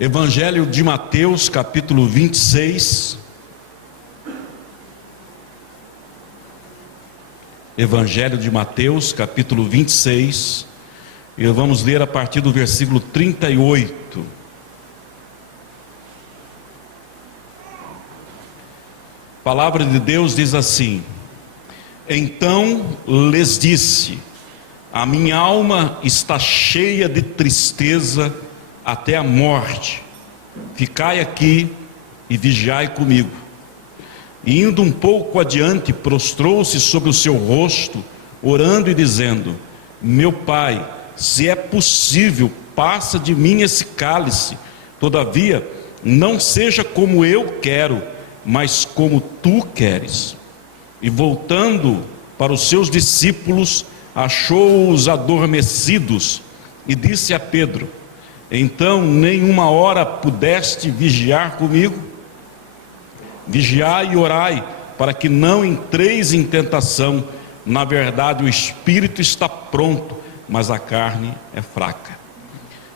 Evangelho de Mateus, capítulo 26. Evangelho de Mateus, capítulo 26. E vamos ler a partir do versículo 38. A palavra de Deus diz assim: Então lhes disse: a minha alma está cheia de tristeza até a morte. Ficai aqui e vigiai comigo. E indo um pouco adiante, prostrou-se sobre o seu rosto, orando e dizendo: Meu Pai, se é possível, passa de mim esse cálice. Todavia, não seja como eu quero, mas como tu queres. E voltando para os seus discípulos, achou-os adormecidos e disse a Pedro: Então nem uma hora pudeste vigiar comigo? Vigiai e orai, para que não entreis em tentação. Na verdade, o espírito está pronto, mas a carne é fraca.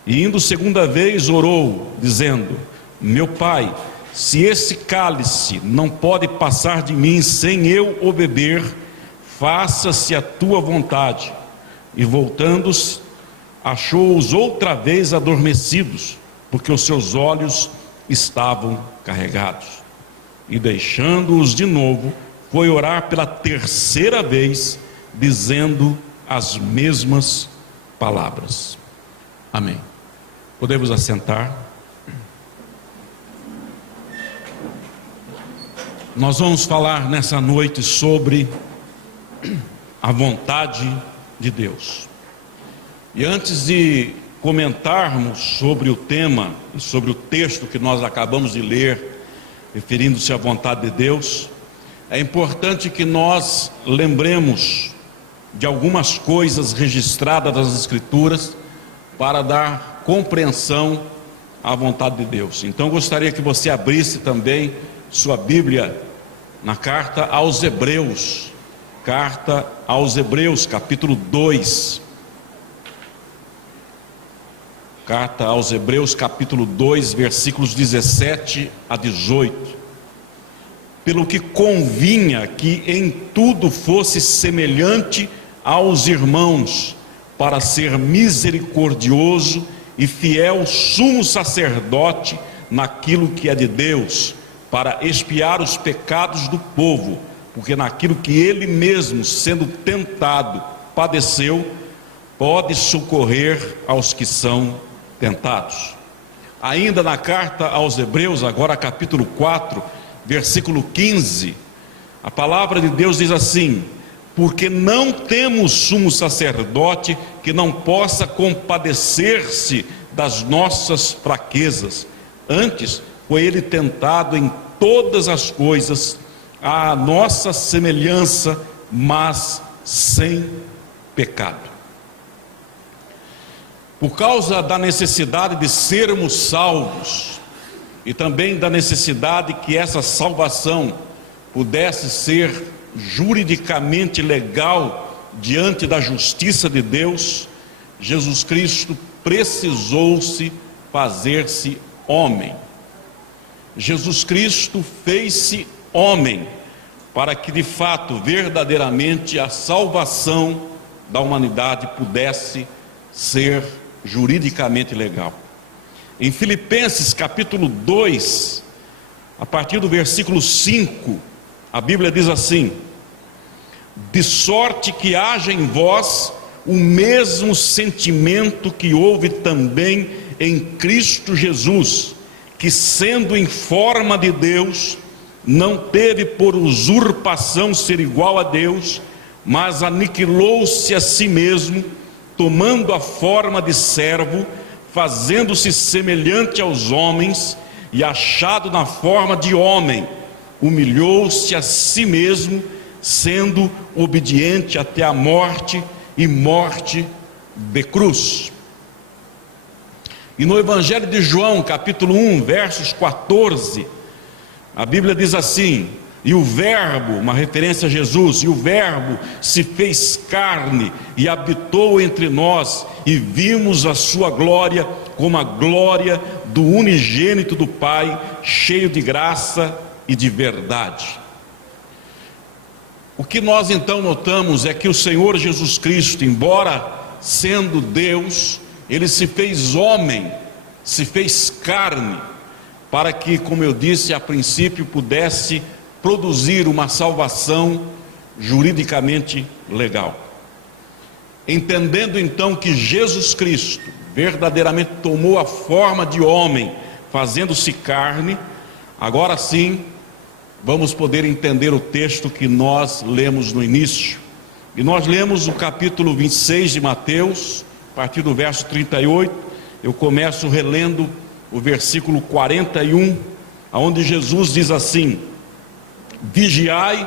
E indo segunda vez, orou, dizendo: Meu Pai, se esse cálice não pode passar de mim sem eu o beber, faça-se a tua vontade. E voltando-se, achou-os outra vez adormecidos, porque os seus olhos estavam carregados. E deixando-os de novo, foi orar pela terceira vez, dizendo as mesmas palavras. Amém. Podemos assentar. Nós vamos falar nessa noite sobre a vontade de Deus. E antes de comentarmos sobre o tema e sobre o texto que nós acabamos de ler, referindo-se à vontade de Deus, é importante que nós lembremos de algumas coisas registradas nas Escrituras para dar compreensão à vontade de Deus. Então gostaria que você abrisse também sua Bíblia na carta aos Hebreus, capítulo 2. Carta aos Hebreus, capítulo 2, versículos 17 a 18. Pelo que convinha que em tudo fosse semelhante aos irmãos, para ser misericordioso e fiel sumo sacerdote naquilo que é de Deus, para expiar os pecados do povo, porque naquilo que ele mesmo, sendo tentado, padeceu, pode socorrer aos que são tentados. Ainda na carta aos Hebreus, agora capítulo 4, versículo 15, a palavra de Deus diz assim: porque não temos sumo sacerdote que não possa compadecer-se das nossas fraquezas, antes foi ele tentado em todas as coisas à nossa semelhança, mas sem pecado. Por causa da necessidade de sermos salvos e também da necessidade que essa salvação pudesse ser juridicamente legal diante da justiça de Deus, Jesus Cristo precisou-se fazer-se homem. Jesus Cristo fez-se homem para que de fato, verdadeiramente, a salvação da humanidade pudesse ser juridicamente legal. Em Filipenses capítulo 2, a partir do versículo 5, a Bíblia diz assim: de sorte que haja em vós o mesmo sentimento que houve também em Cristo Jesus, que sendo em forma de Deus, não teve por usurpação ser igual a Deus, mas aniquilou-se a si mesmo, tomando a forma de servo, fazendo-se semelhante aos homens, e achado na forma de homem, humilhou-se a si mesmo, sendo obediente até a morte, e morte de cruz. E no Evangelho de João, capítulo 1, versos 14, a Bíblia diz assim: e o verbo, uma referência a Jesus, e o verbo se fez carne e habitou entre nós, e vimos a sua glória, como a glória do unigênito do Pai, cheio de graça e de verdade. O que nós então notamos é que o Senhor Jesus Cristo, embora sendo Deus, Ele se fez homem, se fez carne, para que, como eu disse a princípio, pudesse produzir uma salvação juridicamente legal. Entendendo então que Jesus Cristo verdadeiramente tomou a forma de homem, fazendo-se carne, agora sim vamos poder entender o texto que nós lemos no início. E nós lemos o capítulo 26 de Mateus, a partir do verso 38, eu começo relendo o versículo 41, onde Jesus diz assim: vigiai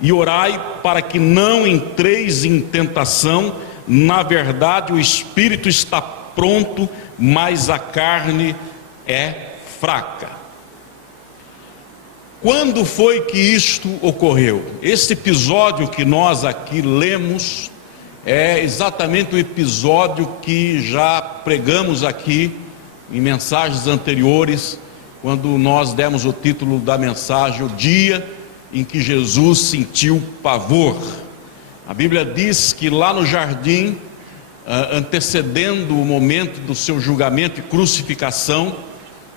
e orai para que não entreis em tentação. Na verdade, o espírito está pronto, mas a carne é fraca. Quando foi que isto ocorreu? Este episódio que nós aqui lemos é exatamente o episódio que já pregamos aqui em mensagens anteriores, quando nós demos o título da mensagem, o dia em que Jesus sentiu pavor. A Bíblia diz que lá no jardim, antecedendo o momento do seu julgamento e crucificação,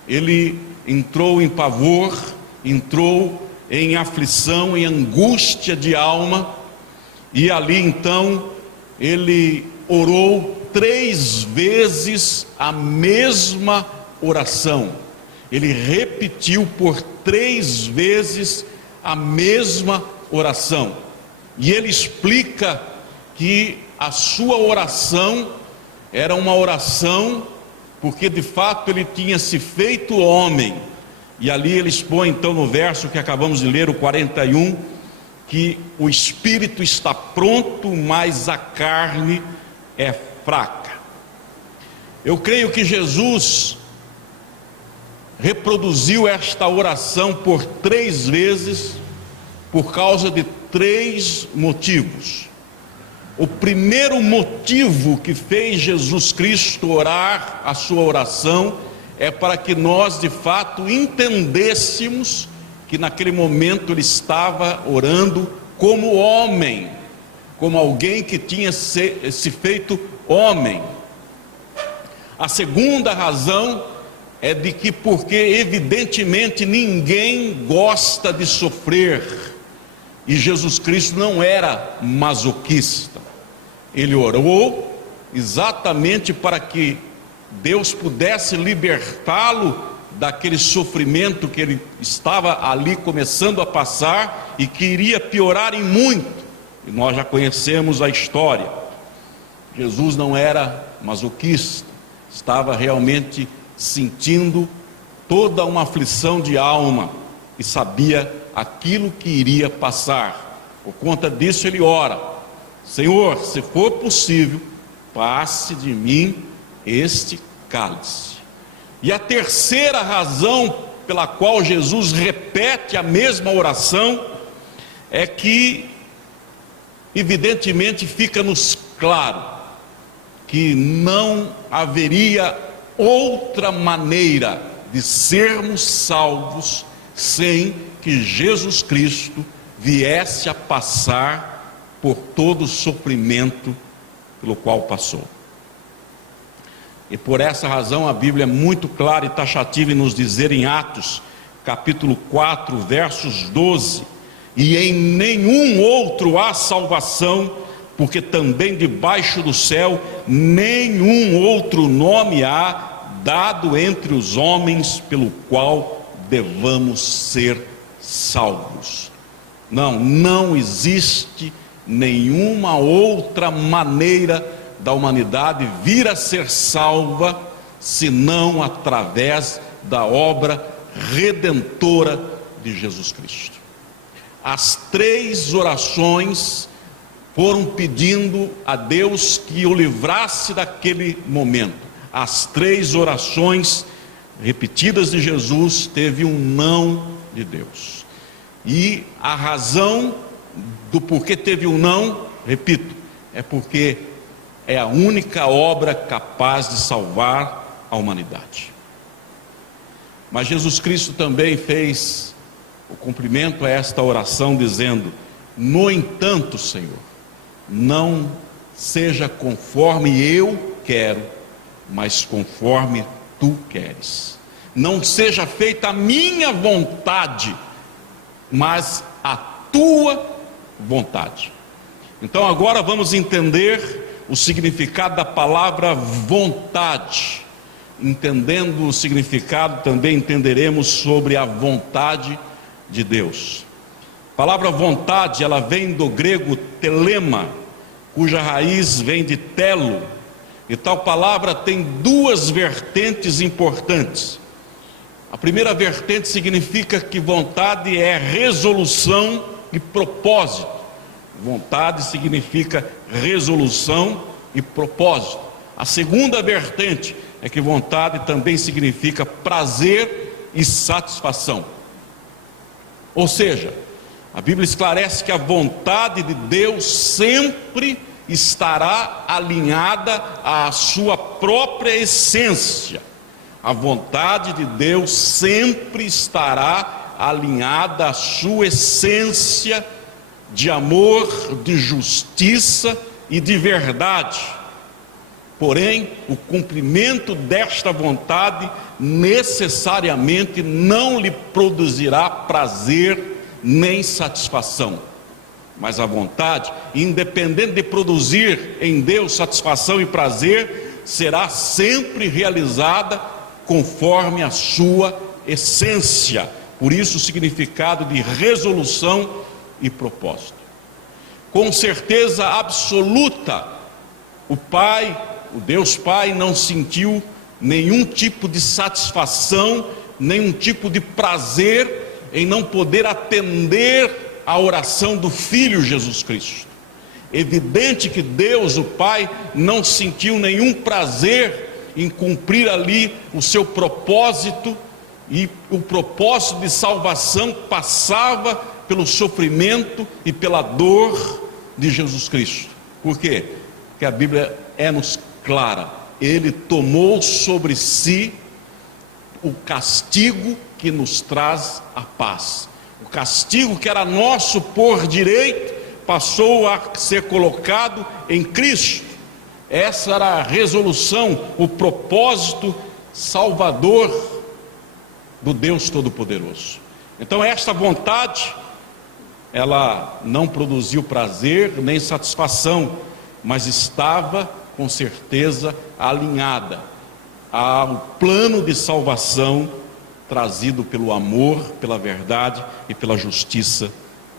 ele entrou em pavor, entrou em aflição, em angústia de alma, e ali então ele orou 3 vezes a mesma oração. Ele repetiu por 3 vezes a mesma oração, e ele explica que a sua oração era uma oração porque de fato ele tinha se feito homem. E ali ele expõe então no verso que acabamos de ler, o 41, que o espírito está pronto, mas a carne é fraca. Eu creio que Jesus reproduziu esta oração por 3 vezes, por causa de 3 motivos. O primeiro motivo que fez Jesus Cristo orar a sua oração é para que nós de fato entendêssemos que naquele momento ele estava orando como homem, como alguém que tinha se feito homem. A segunda razão é de que porque evidentemente ninguém gosta de sofrer, e Jesus Cristo não era masoquista. Ele orou exatamente para que Deus pudesse libertá-lo daquele sofrimento que ele estava ali começando a passar e que iria piorar em muito. E nós já conhecemos a história. Jesus não era masoquista, estava realmente sentindo toda uma aflição de alma e sabia aquilo que iria passar. Por conta disso ele ora: Senhor, se for possível, passe de mim este cálice. E a terceira razão pela qual Jesus repete a mesma oração é que evidentemente fica-nos claro que não haveria outra maneira de sermos salvos sem que Jesus Cristo viesse a passar por todo o sofrimento pelo qual passou. E por essa razão a Bíblia é muito clara e taxativa em nos dizer em Atos, capítulo 4, versos 12: e em nenhum outro há salvação, porque também debaixo do céu nenhum outro nome há dado entre os homens pelo qual devamos ser salvos. Não existe nenhuma outra maneira da humanidade vir a ser salva senão através da obra redentora de Jesus Cristo. As 3 orações foram pedindo a Deus que o livrasse daquele momento. As 3 orações repetidas de Jesus teve um não de Deus. E a razão do porquê teve um não, repito, é porque é a única obra capaz de salvar a humanidade. Mas Jesus Cristo também fez o cumprimento a esta oração dizendo: no entanto, Senhor, não seja conforme eu quero, mas conforme tu queres. Não seja feita a minha vontade, mas a tua vontade. Então agora vamos entender o significado da palavra vontade. Entendendo o significado, também entenderemos sobre a vontade de Deus. A palavra vontade, ela vem do grego telema, cuja raiz vem de telo, e tal palavra tem duas vertentes importantes. A primeira vertente significa que vontade é resolução e propósito. Vontade significa resolução e propósito. A segunda vertente é que vontade também significa prazer e satisfação. Ou seja, a Bíblia esclarece que a vontade de Deus sempre estará alinhada à sua própria essência. A vontade de Deus sempre estará alinhada à sua essência de amor, de justiça e de verdade. Porém, o cumprimento desta vontade necessariamente não lhe produzirá prazer nem satisfação. Mas a vontade, independente de produzir em Deus satisfação e prazer, será sempre realizada conforme a sua essência. Por isso o significado de resolução e propósito. Com certeza absoluta, o Deus Pai não sentiu nenhum tipo de satisfação, nenhum tipo de prazer em não poder atender a oração do Filho Jesus Cristo. Evidente que Deus, o Pai, não sentiu nenhum prazer em cumprir ali o seu propósito, e o propósito de salvação passava pelo sofrimento e pela dor de Jesus Cristo. Por quê? Porque a Bíblia é-nos clara: Ele tomou sobre si o castigo que nos traz a paz. O castigo que era nosso por direito passou a ser colocado em Cristo. Essa era a resolução, o propósito salvador do Deus Todo-Poderoso. Então esta vontade, ela não produziu prazer nem satisfação, mas estava com certeza alinhada ao plano de salvação trazido pelo amor, pela verdade e pela justiça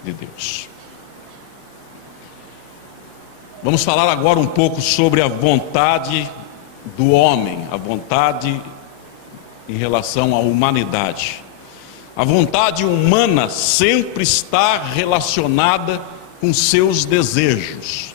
de Deus. Vamos falar agora um pouco sobre a vontade do homem, a vontade em relação à humanidade. A vontade humana sempre está relacionada com seus desejos.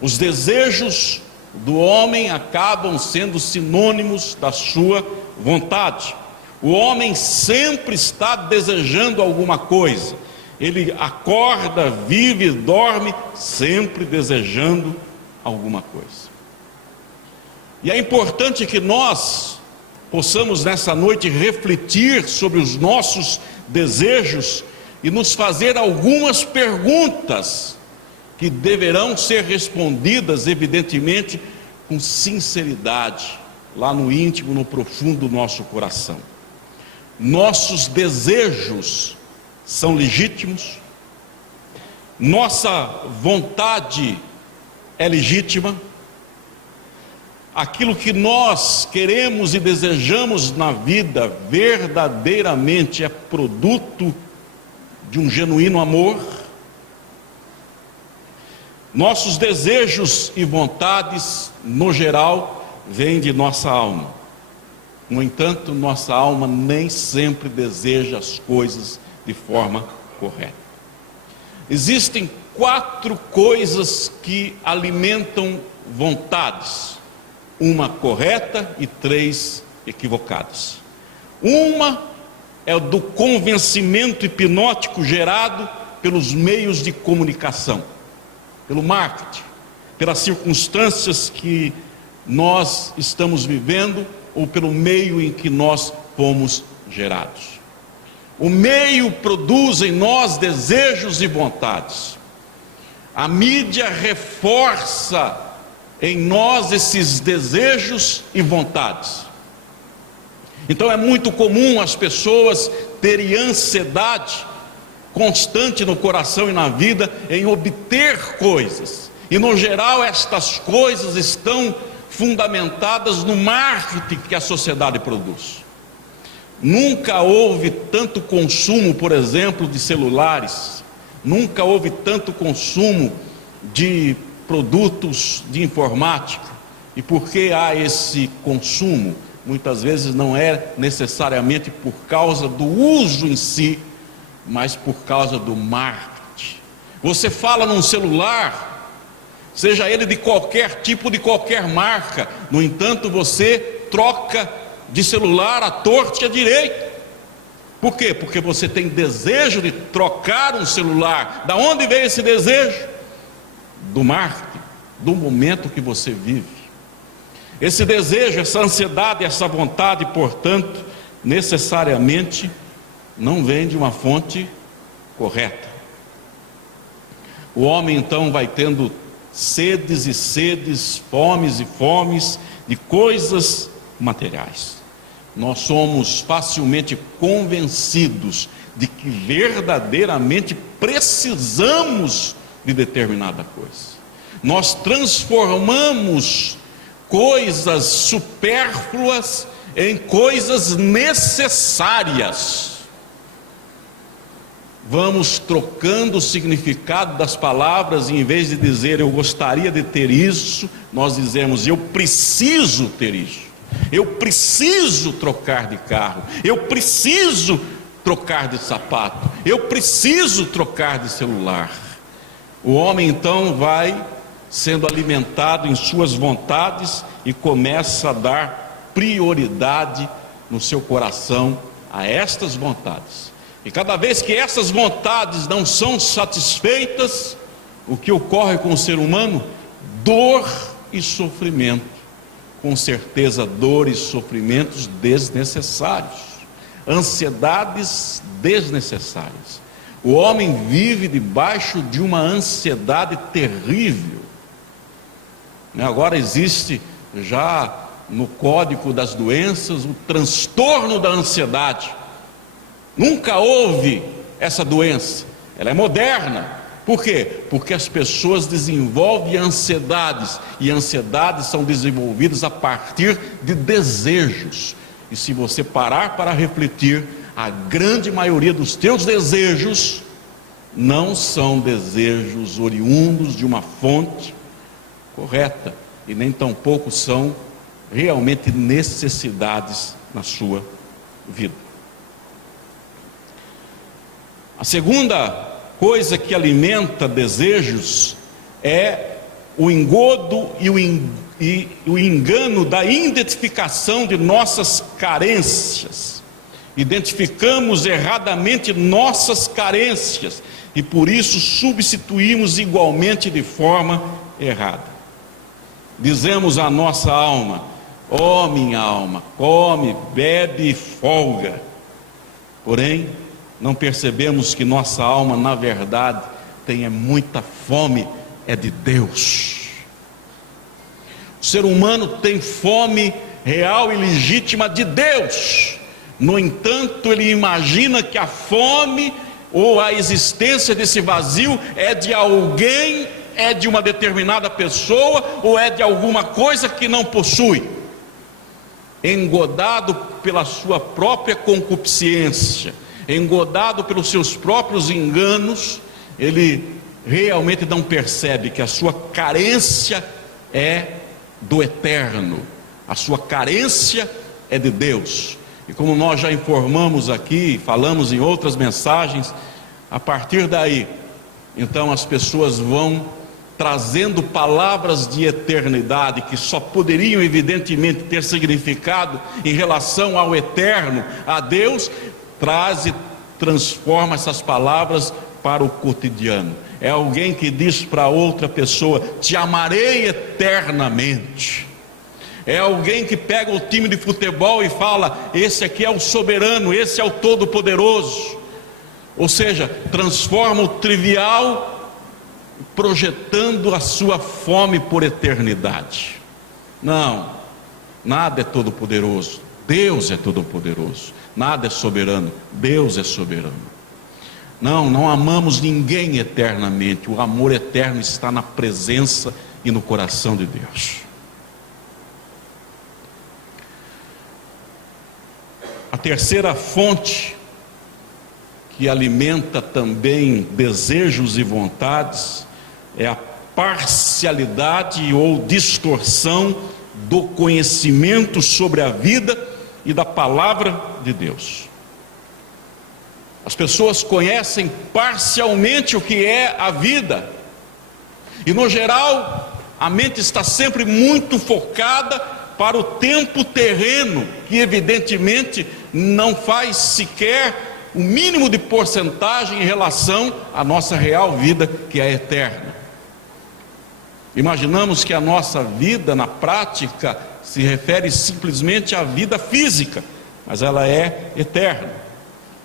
Os desejos do homem acabam sendo sinônimos da sua vontade. O homem sempre está desejando alguma coisa. Ele acorda, vive, dorme, sempre desejando alguma coisa. E é importante que nós possamos nessa noite refletir sobre os nossos desejos e nos fazer algumas perguntas que deverão ser respondidas, evidentemente, com sinceridade, lá no íntimo, no profundo do nosso coração. Nossos desejos são legítimos? Nossa vontade é legítima? Aquilo que nós queremos e desejamos na vida verdadeiramente é produto de um genuíno amor? Nossos desejos e vontades, no geral, vêm de nossa alma. No entanto, nossa alma nem sempre deseja as coisas de forma correta. Existem 4 coisas que alimentam vontades: uma correta e 3 equivocadas. Uma é do convencimento hipnótico gerado pelos meios de comunicação, pelo marketing, pelas circunstâncias que nós estamos vivendo ou pelo meio em que nós fomos gerados. O meio produz em nós desejos e vontades. A mídia reforça em nós esses desejos e vontades. Então é muito comum as pessoas terem ansiedade constante no coração e na vida em obter coisas. E no geral estas coisas estão fundamentadas no marketing que a sociedade produz. Nunca houve tanto consumo, por exemplo, de celulares. Nunca houve tanto consumo de produtos de informática. E por que há esse consumo? Muitas vezes não é necessariamente por causa do uso em si, mas por causa do marketing. Você fala num celular, seja ele de qualquer tipo, de qualquer marca, no entanto você troca de celular à torta e à direita. Por quê? Porque você tem desejo de trocar um celular. Da onde veio esse desejo? Do marketing, do momento que você vive. Esse desejo, essa ansiedade, essa vontade, portanto, necessariamente não vem de uma fonte correta. O homem então vai tendo sedes e sedes, fomes e fomes de coisas materiais. Nós somos facilmente convencidos de que verdadeiramente precisamos de determinada coisa. Nós transformamos coisas supérfluas em coisas necessárias. Vamos trocando o significado das palavras, e em vez de dizer eu gostaria de ter isso, nós dizemos eu preciso ter isso. Eu preciso trocar de carro, eu preciso trocar de sapato, eu preciso trocar de celular. O homem então vai sendo alimentado em suas vontades e começa a dar prioridade no seu coração a estas vontades. E cada vez que essas vontades não são satisfeitas, o que ocorre com o ser humano? Dor e sofrimento. Com certeza, dor e sofrimentos desnecessários, ansiedades desnecessárias. O homem vive debaixo de uma ansiedade terrível. Agora existe já no Código das Doenças o transtorno da ansiedade. Nunca houve essa doença, ela é moderna. Por quê? Porque as pessoas desenvolvem ansiedades, e ansiedades são desenvolvidas a partir de desejos. E se você parar para refletir, a grande maioria dos teus desejos não são desejos oriundos de uma fonte correta, e nem tampouco são realmente necessidades na sua vida. A segunda coisa que alimenta desejos é o engodo e o engano da identificação de nossas carências. Identificamos erradamente nossas carências e por isso substituímos igualmente de forma errada. Dizemos à nossa alma: ó minha alma, come, bebe e folga. Porém, não percebemos que nossa alma, na verdade, tem muita fome, é de Deus. O ser humano tem fome real e legítima de Deus. No entanto, ele imagina que a fome ou a existência desse vazio é de alguém, é de uma determinada pessoa, ou é de alguma coisa que não possui. Engodado pela sua própria concupiscência, engodado pelos seus próprios enganos, ele realmente não percebe que a sua carência é do eterno, a sua carência é de Deus. E como nós já informamos aqui, falamos em outras mensagens, a partir daí, então as pessoas vão trazendo palavras de eternidade que só poderiam evidentemente ter significado em relação ao eterno, a Deus, traz e transforma essas palavras para o cotidiano. É alguém que diz para outra pessoa: te amarei eternamente. É alguém que pega o time de futebol e fala: esse aqui é o soberano, esse é o todo-poderoso. Ou seja, transforma o trivial, projetando a sua fome por eternidade. Não, nada é todo-poderoso, Deus é todo-poderoso. Nada é soberano, Deus é soberano. Não amamos ninguém eternamente. O amor eterno está na presença e no coração de Deus. A terceira fonte que alimenta também desejos e vontades é a parcialidade ou distorção do conhecimento sobre a vida e da palavra de Deus. As pessoas conhecem parcialmente o que é a vida, e no geral a mente está sempre muito focada para o tempo terreno, que evidentemente não faz sequer o mínimo de porcentagem em relação à nossa real vida, que é eterna. Imaginamos que a nossa vida na prática se refere simplesmente à vida física, mas ela é eterna.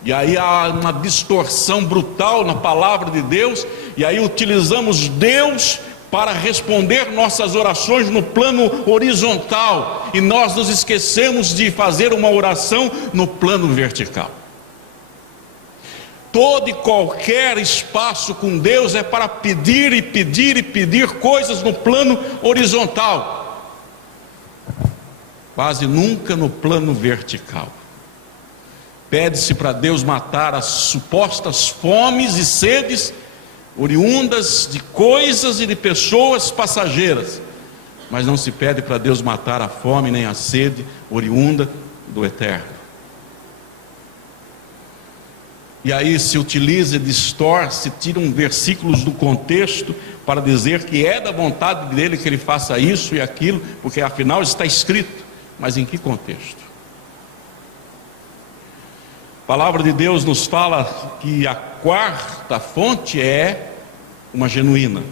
E aí há uma distorção brutal na palavra de Deus, e aí utilizamos Deus para responder nossas orações no plano horizontal, e nós nos esquecemos de fazer uma oração no plano vertical. Todo e qualquer espaço com Deus é para pedir e pedir e pedir coisas no plano horizontal, quase nunca no plano vertical. Pede-se para Deus matar as supostas fomes e sedes oriundas de coisas e de pessoas passageiras, mas não se pede para Deus matar a fome nem a sede oriunda do eterno. E aí se utiliza e distorce, tiram versículos do contexto para dizer que é da vontade dele que ele faça isso e aquilo, porque afinal está escrito. Mas em que contexto? A palavra de Deus nos fala que a quarta fonte é uma genuína,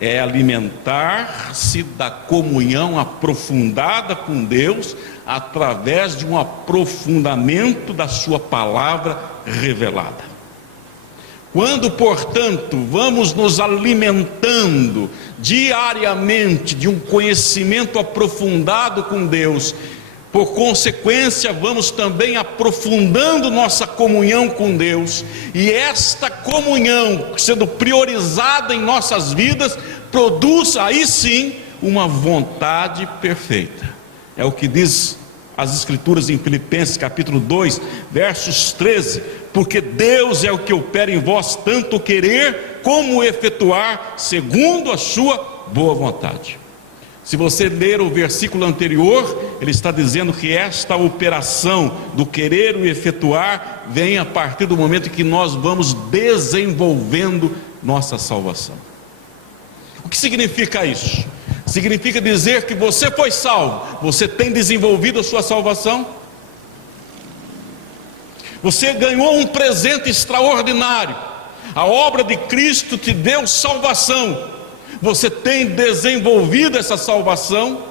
é alimentar-se da comunhão aprofundada com Deus através de um aprofundamento da sua palavra revelada. Quando, portanto, vamos nos alimentando diariamente de um conhecimento aprofundado com Deus, por consequência, vamos também aprofundando nossa comunhão com Deus, e esta comunhão, sendo priorizada em nossas vidas, produz aí sim uma vontade perfeita. É o que diz as Escrituras em Filipenses capítulo 2, versos 13: porque Deus é o que opera em vós tanto o querer como o efetuar, segundo a sua boa vontade. Se você ler o versículo anterior, ele está dizendo que esta operação do querer e efetuar vem a partir do momento em que nós vamos desenvolvendo nossa salvação. O que significa isso? Significa dizer que você foi salvo, você tem desenvolvido a sua salvação? Você ganhou um presente extraordinário, a obra de Cristo te deu salvação. Você tem desenvolvido essa salvação,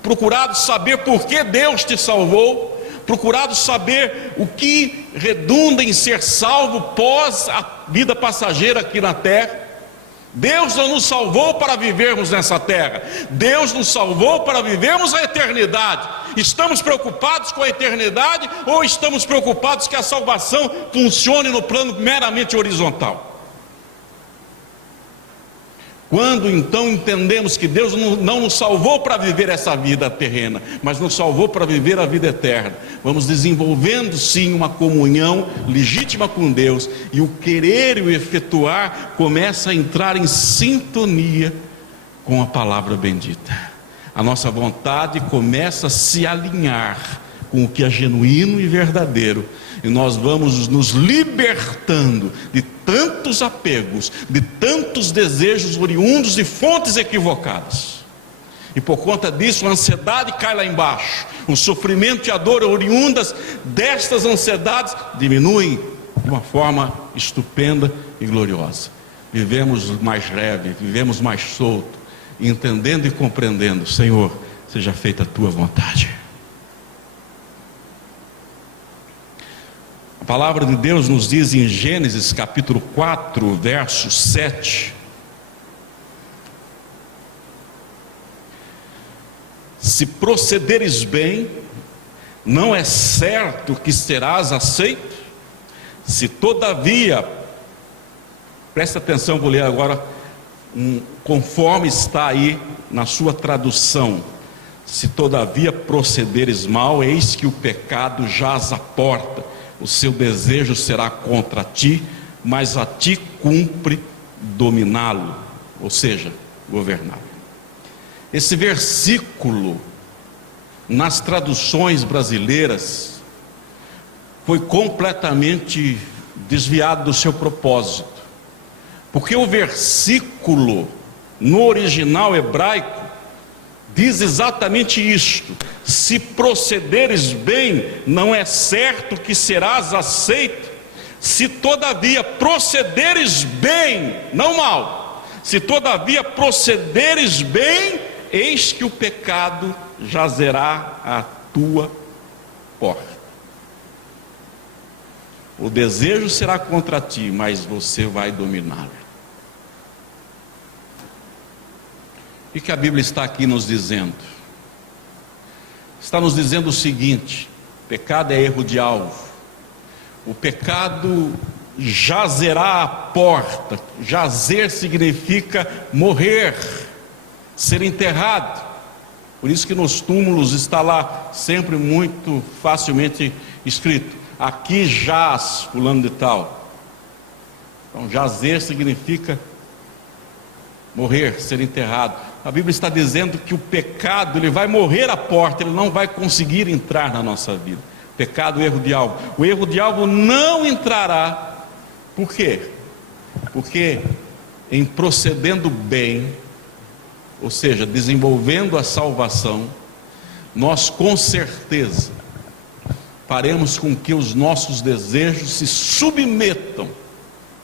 procurado saber por que Deus te salvou, procurado saber o que redunda em ser salvo pós a vida passageira aqui na terra. Deus não nos salvou para vivermos nessa terra, Deus nos salvou para vivermos a eternidade. Estamos preocupados com a eternidade ou estamos preocupados que a salvação funcione no plano meramente horizontal? Quando então entendemos que Deus não nos salvou para viver essa vida terrena, mas nos salvou para viver a vida eterna, vamos desenvolvendo sim uma comunhão legítima com Deus, e o querer e o efetuar começa a entrar em sintonia com a palavra bendita. A nossa vontade começa a se alinhar com o que é genuíno e verdadeiro, e nós vamos nos libertando de tantos apegos, de tantos desejos oriundos de fontes equivocadas. E por conta disso a ansiedade cai lá embaixo, o sofrimento e a dor oriundas destas ansiedades diminuem de uma forma estupenda e gloriosa. Vivemos mais leve, vivemos mais solto, entendendo e compreendendo: Senhor, seja feita a tua vontade. A palavra de Deus nos diz em Gênesis capítulo 4, verso 7: se procederes bem, não é certo que serás aceito. Se todavia, presta atenção, vou ler agora conforme está aí na sua tradução: se todavia procederes mal, eis que o pecado jaz à porta, o seu desejo será contra ti, mas a ti cumpre dominá-lo, ou seja, governá-lo. Esse versículo, nas traduções brasileiras, foi completamente desviado do seu propósito, porque o versículo no original hebraico diz exatamente isto: se procederes bem, não é certo que serás aceito. Se todavia procederes bem, não mal, se todavia procederes bem, eis que o pecado jazerá à tua porta. O desejo será contra ti, mas você vai dominá-lo. O que a Bíblia está aqui nos dizendo? Está nos dizendo o seguinte: pecado é erro de alvo. O pecado jazerá à porta. Jazer significa morrer, ser enterrado. Por isso que nos túmulos está lá sempre muito facilmente escrito: aqui jaz fulano de tal. Então jazer significa morrer, ser enterrado. A Bíblia está dizendo que o pecado, ele vai morrer à porta, ele não vai conseguir entrar na nossa vida. Pecado, erro de alvo. O erro de alvo não entrará. Por quê? Porque em procedendo bem, ou seja, desenvolvendo a salvação, nós com certeza faremos com que os nossos desejos se submetam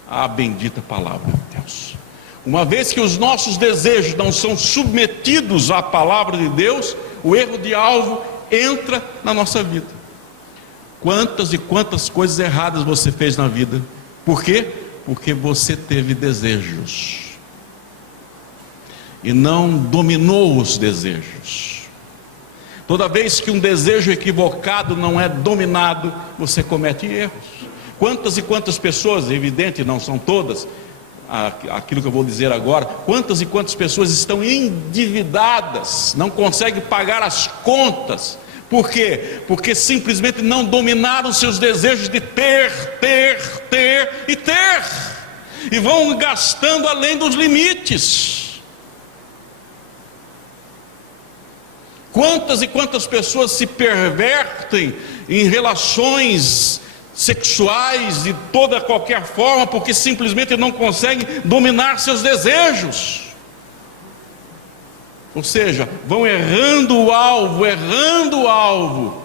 à bendita palavra de Deus. Uma vez que os nossos desejos não são submetidos à palavra de Deus, o erro de alvo entra na nossa vida. Quantas e quantas coisas erradas você fez na vida? Por quê? Porque você teve desejos e não dominou os desejos. Toda vez que um desejo equivocado não é dominado, você comete erros. Quantas e quantas pessoas, evidente, não são todas, aquilo que eu vou dizer agora, quantas e quantas pessoas estão endividadas, não conseguem pagar as contas. Por quê? Porque simplesmente não dominaram seus desejos de ter, e vão gastando além dos limites. Quantas e quantas pessoas se pervertem em relações sexuais de toda qualquer forma, porque simplesmente não conseguem dominar seus desejos. Ou seja, vão errando o alvo,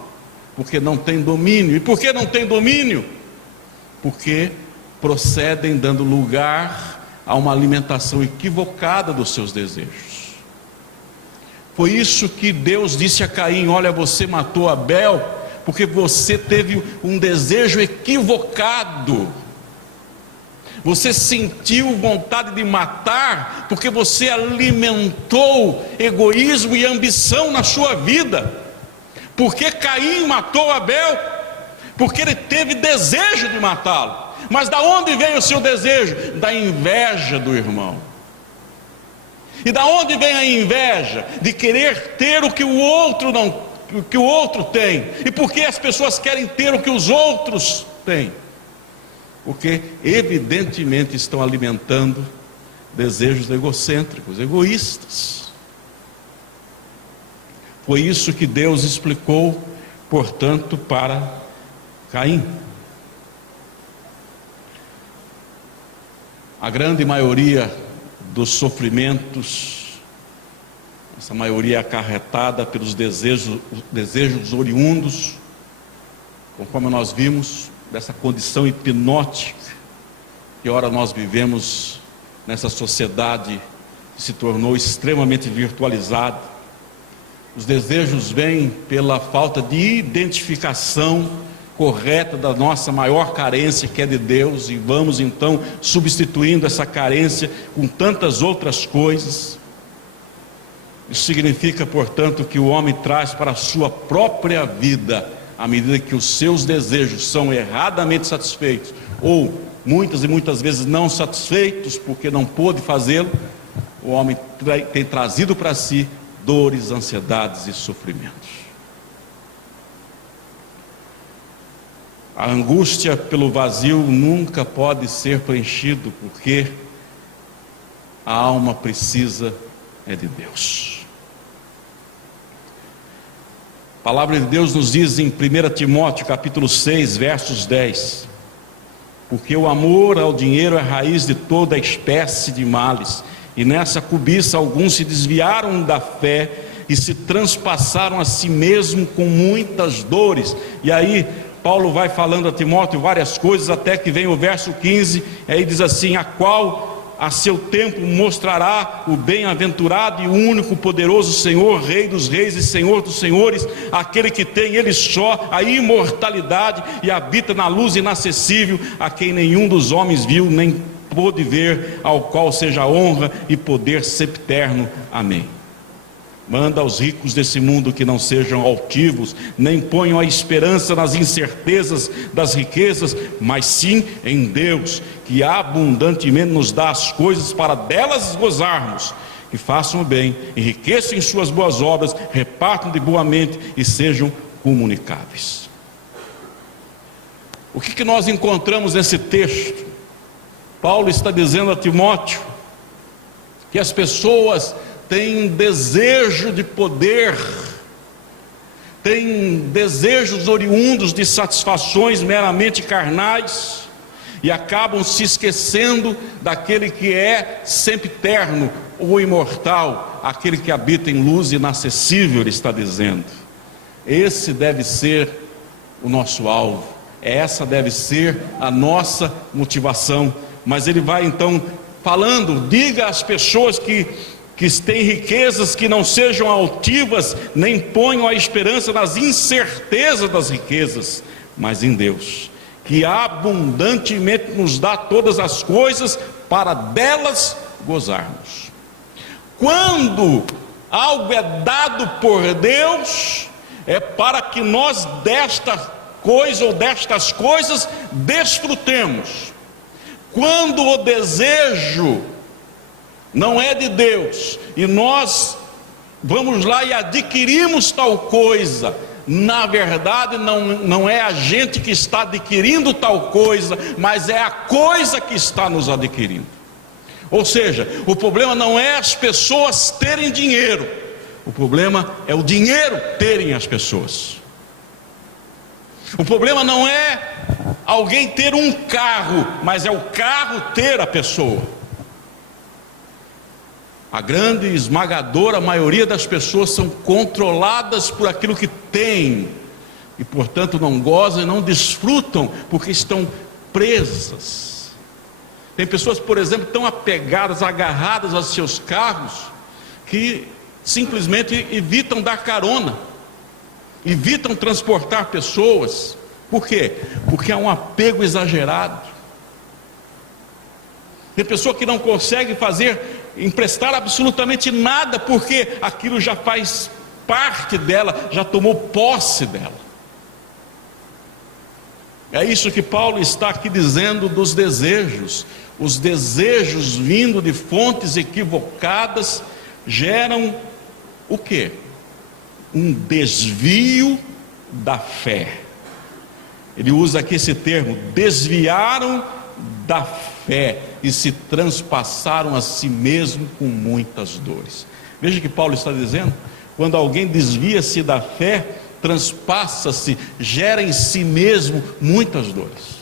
porque não tem domínio. E por que não tem domínio? Porque procedem dando lugar a uma alimentação equivocada dos seus desejos. Foi isso que Deus disse a Caim: olha, você matou Abel porque você teve um desejo equivocado. Você sentiu vontade de matar porque você alimentou egoísmo e ambição na sua vida. Por que Caim matou Abel? Porque ele teve desejo de matá-lo. Mas da onde veio o seu desejo? Da inveja do irmão. E da onde vem a inveja? De querer ter o que o outro não, o que o outro tem. E por que as pessoas querem ter o que os outros têm? Porque evidentemente estão alimentando desejos egocêntricos, egoístas. Foi isso que Deus explicou, portanto, para Caim. A grande maioria dos sofrimentos, essa maioria é acarretada pelos desejos oriundos, conforme nós vimos, dessa condição hipnótica que ora nós vivemos nessa sociedade que se tornou extremamente virtualizada. Os desejos vêm pela falta de identificação correta da nossa maior carência, que é de Deus, e vamos então substituindo essa carência com tantas outras coisas. Isso significa, portanto, que o homem traz para a sua própria vida, à medida que os seus desejos são erradamente satisfeitos, ou muitas e muitas vezes não satisfeitos porque não pôde fazê-lo, o homem tem trazido para si dores, ansiedades e sofrimentos. A angústia pelo vazio nunca pode ser preenchido, porque a alma precisa de Deus. A palavra de Deus nos diz em 1 Timóteo capítulo 6, versos 10: porque o amor ao dinheiro é a raiz de toda espécie de males, e nessa cobiça alguns se desviaram da fé e se transpassaram a si mesmo com muitas dores. E aí Paulo vai falando a Timóteo várias coisas, até que vem o verso 15, aí diz assim: a qual a seu tempo mostrará o bem-aventurado e único poderoso Senhor, Rei dos reis e Senhor dos senhores, aquele que tem ele só a imortalidade e habita na luz inacessível, a quem nenhum dos homens viu nem pôde ver, ao qual seja honra e poder sempiterno. Amém. Manda aos ricos desse mundo que não sejam altivos, nem ponham a esperança nas incertezas das riquezas, mas sim em Deus, que abundantemente nos dá as coisas para delas gozarmos. Que façam o bem, enriqueçam em suas boas obras, repartam de boa mente e sejam comunicáveis. O que nós encontramos nesse texto? Paulo está dizendo a Timóteo que as pessoas têm desejo de poder, têm desejos oriundos de satisfações meramente carnais, e acabam se esquecendo daquele que é sempiterno, o imortal, aquele que habita em luz inacessível. Ele está dizendo: esse deve ser o nosso alvo, essa deve ser a nossa motivação. Mas ele vai então falando: diga às pessoas que têm riquezas que não sejam altivas, nem ponham a esperança nas incertezas das riquezas, mas em Deus, que abundantemente nos dá todas as coisas para delas gozarmos. Quando algo é dado por Deus, é para que nós desta coisa ou destas coisas desfrutemos. Quando o desejo não é de Deus e nós vamos lá e adquirimos tal coisa, na verdade não é a gente que está adquirindo tal coisa, mas é a coisa que está nos adquirindo. Ou seja, o problema não é as pessoas terem dinheiro, o problema é o dinheiro terem as pessoas. O problema não é alguém ter um carro, mas é o carro ter a pessoa. A grande esmagadora maioria das pessoas são controladas por aquilo que têm, e portanto não gozam e não desfrutam, porque estão presas. Tem pessoas, por exemplo, tão apegadas, agarradas aos seus carros, que simplesmente evitam dar carona, evitam transportar pessoas. Por quê? Porque há um apego exagerado. Tem pessoa que não consegue emprestar absolutamente nada, porque aquilo já faz parte dela, já tomou posse dela. É isso que Paulo está aqui dizendo dos desejos. Os desejos vindo de fontes equivocadas geram o quê? Um desvio da fé. Ele usa aqui esse termo: desviaram da fé e se transpassaram a si mesmo com muitas dores. Veja que Paulo está dizendo: quando alguém desvia-se da fé, transpassa-se, gera em si mesmo muitas dores,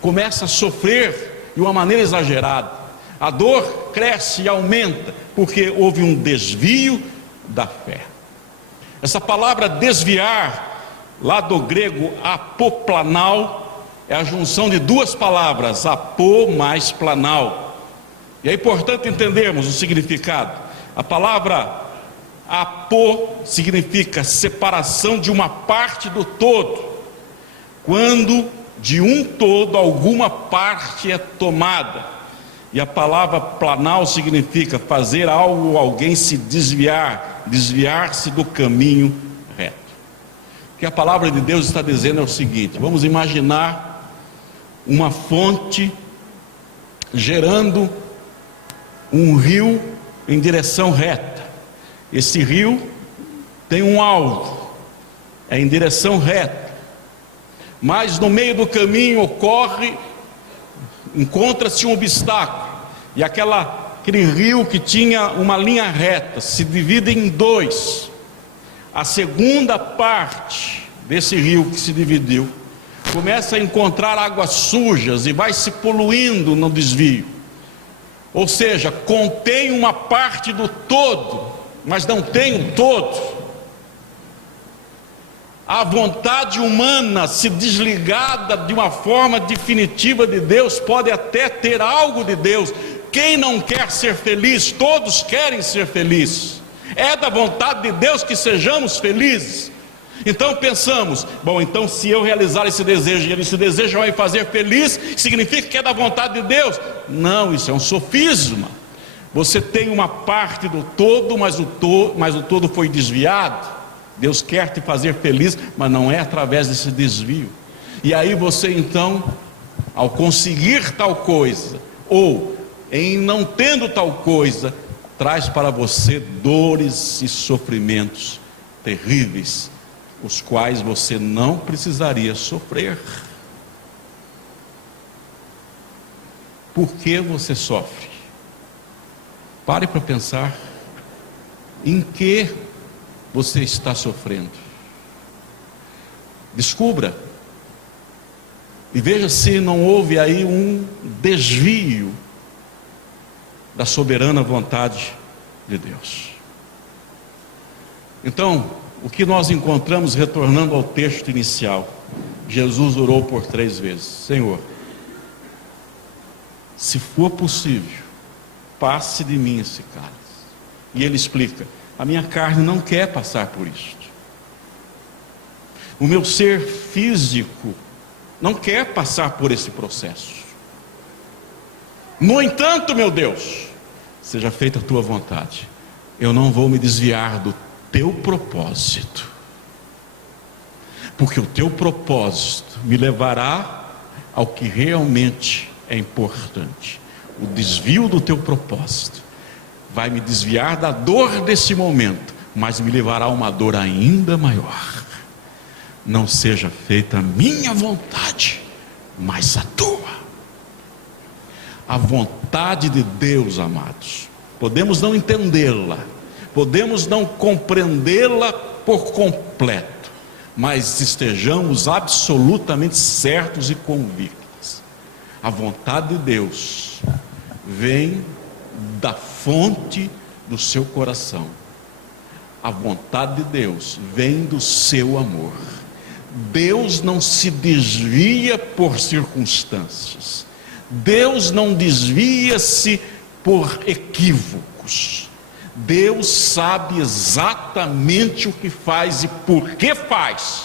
começa a sofrer de uma maneira exagerada. A dor cresce e aumenta porque houve um desvio da fé. Essa palavra desviar, lá do grego apoplanal, é a junção de duas palavras, apo mais planal. E é importante entendermos o significado. A palavra Apô significa separação de uma parte do todo, quando de um todo alguma parte é tomada. E a palavra planal significa fazer algo ou alguém se desviar, desviar-se do caminho reto. O que a palavra de Deus está dizendo é o seguinte: vamos imaginar uma fonte gerando um rio em direção reta. Esse rio tem um alvo, é em direção reta, mas no meio do caminho encontra-se um obstáculo, e aquele rio que tinha uma linha reta se divide em dois. A segunda parte desse rio que se dividiu começa a encontrar águas sujas e vai se poluindo no desvio, ou seja, contém uma parte do todo, mas não tem um todo. A vontade humana, se desligada de uma forma definitiva de Deus, pode até ter algo de Deus. Quem não quer ser feliz? Todos querem ser felizes. É da vontade de Deus que sejamos felizes. Então pensamos, bom, então se eu realizar esse desejo, e esse desejo vai me fazer feliz, significa que é da vontade de Deus? Não, isso é um sofisma. Você tem uma parte do todo, mas o todo foi desviado. Deus quer te fazer feliz, mas não é através desse desvio. E aí você então, ao conseguir tal coisa, ou em não tendo tal coisa, traz para você dores e sofrimentos terríveis, os quais você não precisaria sofrer. Por que você sofre? Pare para pensar em que você está sofrendo. Descubra e veja se não houve aí um desvio da soberana vontade de Deus. Então, o que nós encontramos, retornando ao texto inicial, Jesus orou por 3 vezes: Senhor, se for possível, passe de mim esse cálice. E ele explica: a minha carne não quer passar por isto. O meu ser físico não quer passar por esse processo. No entanto, meu Deus, seja feita a tua vontade. Eu não vou me desviar do teu propósito, porque o teu propósito me levará ao que realmente é importante. O desvio do teu propósito vai me desviar da dor desse momento, mas me levará a uma dor ainda maior. Não seja feita a minha vontade, mas a tua. A vontade de Deus, amados, podemos não entendê-la, podemos não compreendê-la por completo, mas estejamos absolutamente certos e convictos: a vontade de Deus vem da fonte do seu coração. A vontade de Deus vem do seu amor. Deus não se desvia por circunstâncias. Deus não desvia-se por equívocos. Deus sabe exatamente o que faz e por que faz.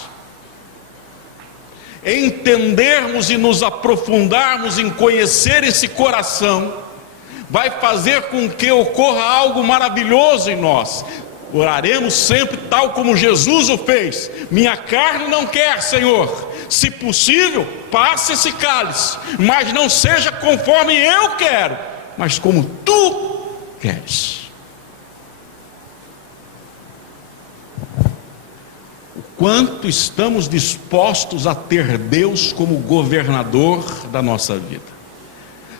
Entendermos e nos aprofundarmos em conhecer esse coração vai fazer com que ocorra algo maravilhoso em nós. Oraremos sempre tal como Jesus o fez: minha carne não quer, Senhor, se possível, passe esse cálice, mas não seja conforme eu quero, mas como tu queres. O quanto estamos dispostos a ter Deus como governador da nossa vida.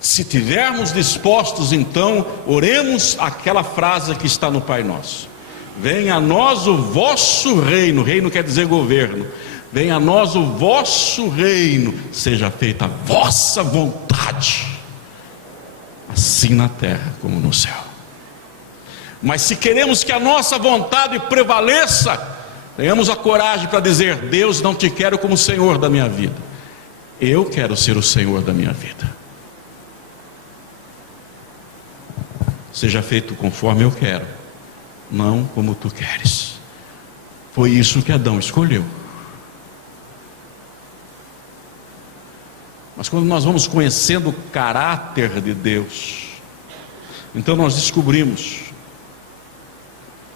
Se tivermos dispostos, então oremos aquela frase que está no Pai Nosso: venha a nós o vosso reino. Reino quer dizer governo. Venha a nós o vosso reino, seja feita a vossa vontade, assim na terra como no céu. Mas se queremos que a nossa vontade prevaleça, tenhamos a coragem para dizer: Deus, não te quero como Senhor da minha vida, eu quero ser o Senhor da minha vida. Seja feito conforme eu quero, não como tu queres. Foi isso que Adão escolheu. Mas quando nós vamos conhecendo o caráter de Deus, então nós descobrimos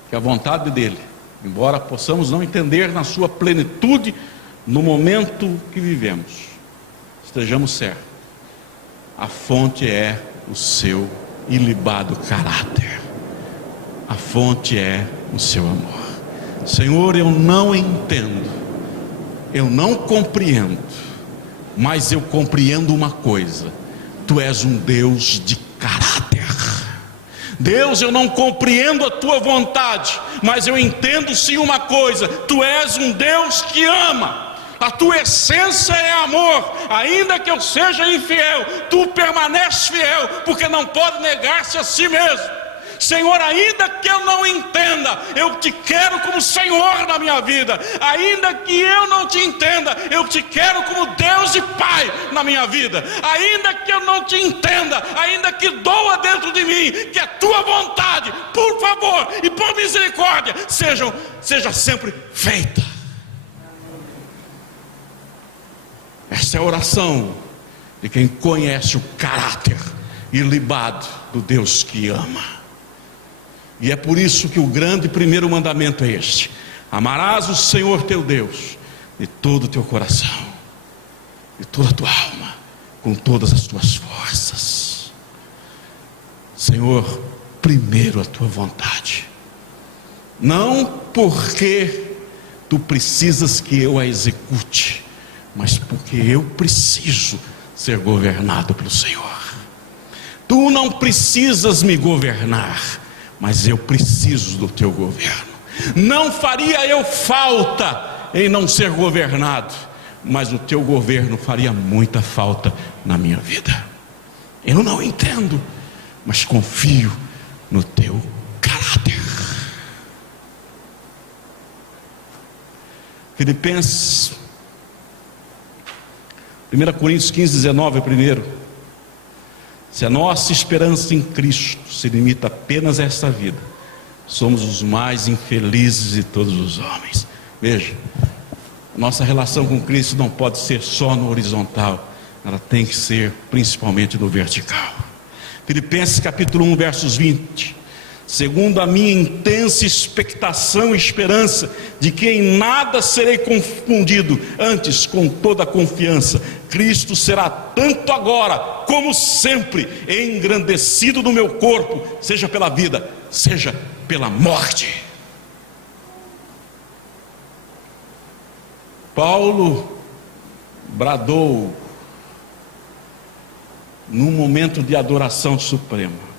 que a vontade dele, embora possamos não entender na sua plenitude no momento que vivemos, estejamos certos, a fonte é o seu ilibado caráter, a fonte é o seu amor. Senhor, eu não entendo, eu não compreendo, mas eu compreendo uma coisa: tu és um Deus de caráter. Deus, eu não compreendo a tua vontade, mas eu entendo sim uma coisa: tu és um Deus que ama. A tua essência é amor. Ainda que eu seja infiel, tu permaneces fiel, porque não pode negar-se a si mesmo. Senhor, ainda que eu não entenda, eu te quero como Senhor na minha vida. Ainda que eu não te entenda, eu te quero como Deus e Pai na minha vida. Ainda que eu não te entenda, ainda que doa dentro de mim, que a tua vontade, por favor e por misericórdia, seja sempre feita. Essa é a oração de quem conhece o caráter ilibado do Deus que ama. E é por isso que o grande primeiro mandamento é este: amarás o Senhor teu Deus de todo o teu coração, de toda a tua alma, com todas as tuas forças. Senhor, primeiro a tua vontade, não porque tu precisas que eu a execute, mas porque eu preciso ser governado pelo Senhor. Tu não precisas me governar, mas eu preciso do teu governo. Não faria eu falta em não ser governado, mas o teu governo faria muita falta na minha vida. Eu não entendo, mas confio no teu caráter. Filipenses 1 Coríntios 15:19 primeiro. Se a nossa esperança em Cristo se limita apenas a esta vida, somos os mais infelizes de todos os homens. Veja, nossa relação com Cristo não pode ser só no horizontal, ela tem que ser principalmente no vertical. Filipenses capítulo 1, versos 20. Segundo a minha intensa expectação e esperança de que em nada serei confundido, antes com toda a confiança, Cristo será tanto agora como sempre engrandecido no meu corpo, seja pela vida, seja pela morte. Paulo bradou num momento de adoração suprema: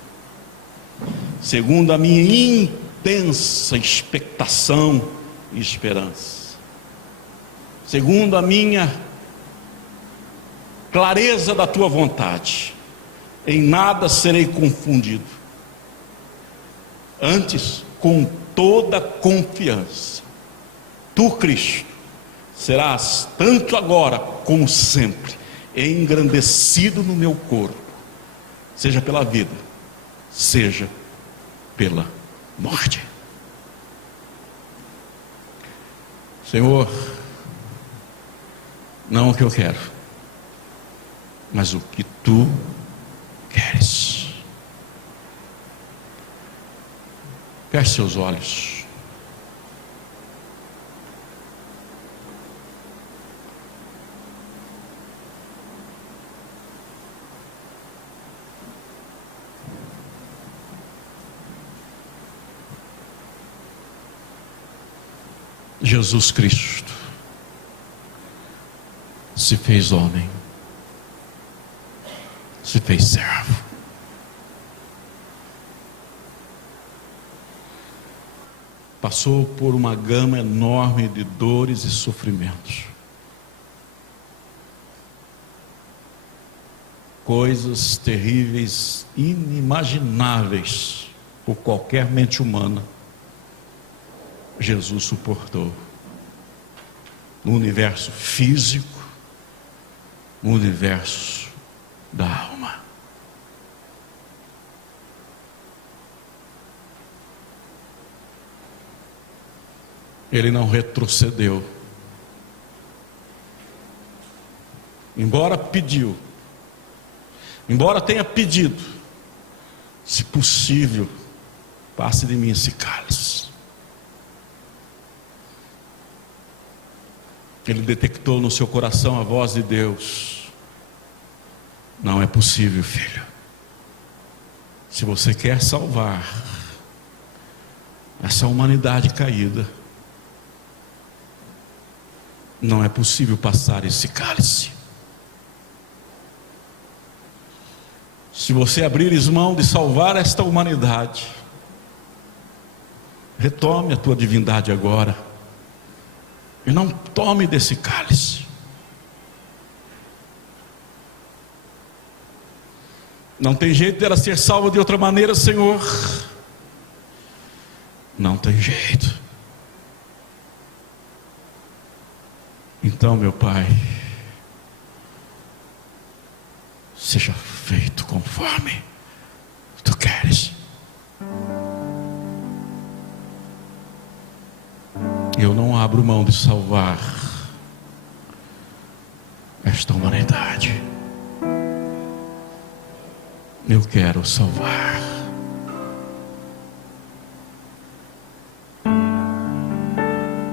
segundo a minha intensa expectação e esperança, segundo a minha clareza da tua vontade, em nada serei confundido, antes com toda confiança, tu, Cristo, serás tanto agora como sempre engrandecido no meu corpo, seja pela vida, seja pela morte. Senhor, não o que eu quero, mas o que tu queres. Feche seus olhos. Jesus Cristo se fez homem, se fez servo, passou por uma gama enorme de dores e sofrimentos, coisas terríveis, inimagináveis por qualquer mente humana. Jesus suportou no universo físico, no universo da alma. Ele não retrocedeu. Embora pediu, embora tenha pedido, se possível, passe de mim esse cálice. Ele detectou no seu coração a voz de Deus. Não é possível, filho. Se você quer salvar essa humanidade caída, não é possível passar esse cálice. Se você abrires mão de salvar esta humanidade, retome a tua divindade agora e não tome desse cálice. Não tem jeito dela ser salva de outra maneira, Senhor. Não tem jeito. Então, meu Pai, seja feito conforme Tu queres. Eu não abro mão de salvar esta humanidade. Eu quero salvar.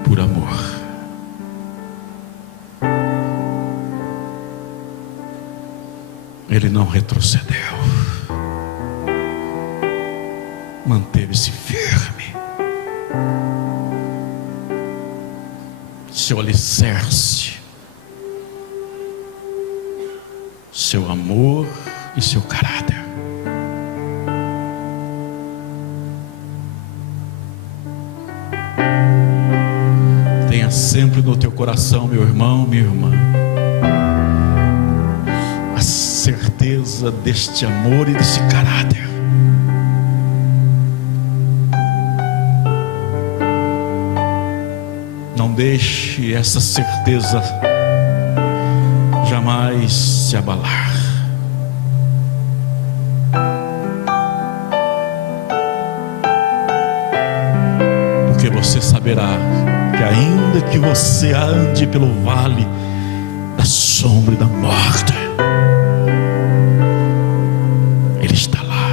Por amor. Ele não retrocedeu. Manteve-se firme. Seu alicerce, seu amor e seu caráter. Tenha sempre no teu coração, meu irmão, minha irmã, a certeza deste amor e desse caráter. Não deixe essa certeza jamais se abalar. Porque você saberá que ainda que você ande pelo vale da sombra e da morte, Ele está lá.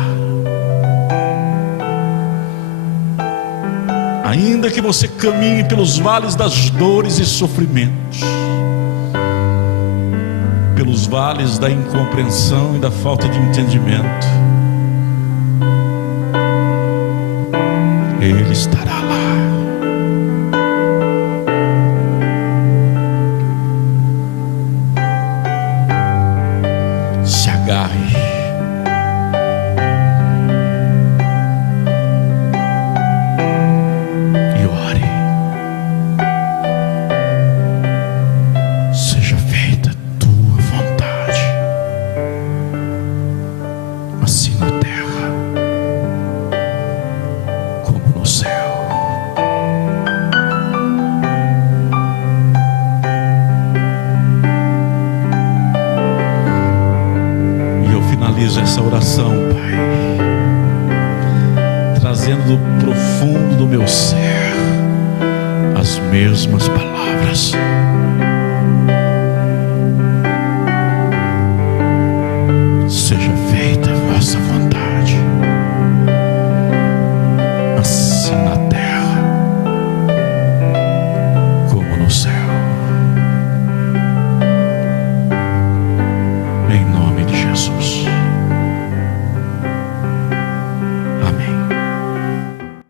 Ainda que você caminhe pelos vales das dores e sofrimentos, pelos vales da incompreensão e da falta de entendimento, Ele estará lá. Se agarre. Assim na terra como no céu. E eu finalizo essa oração, Pai, trazendo do profundo do meu ser as mesmas palavras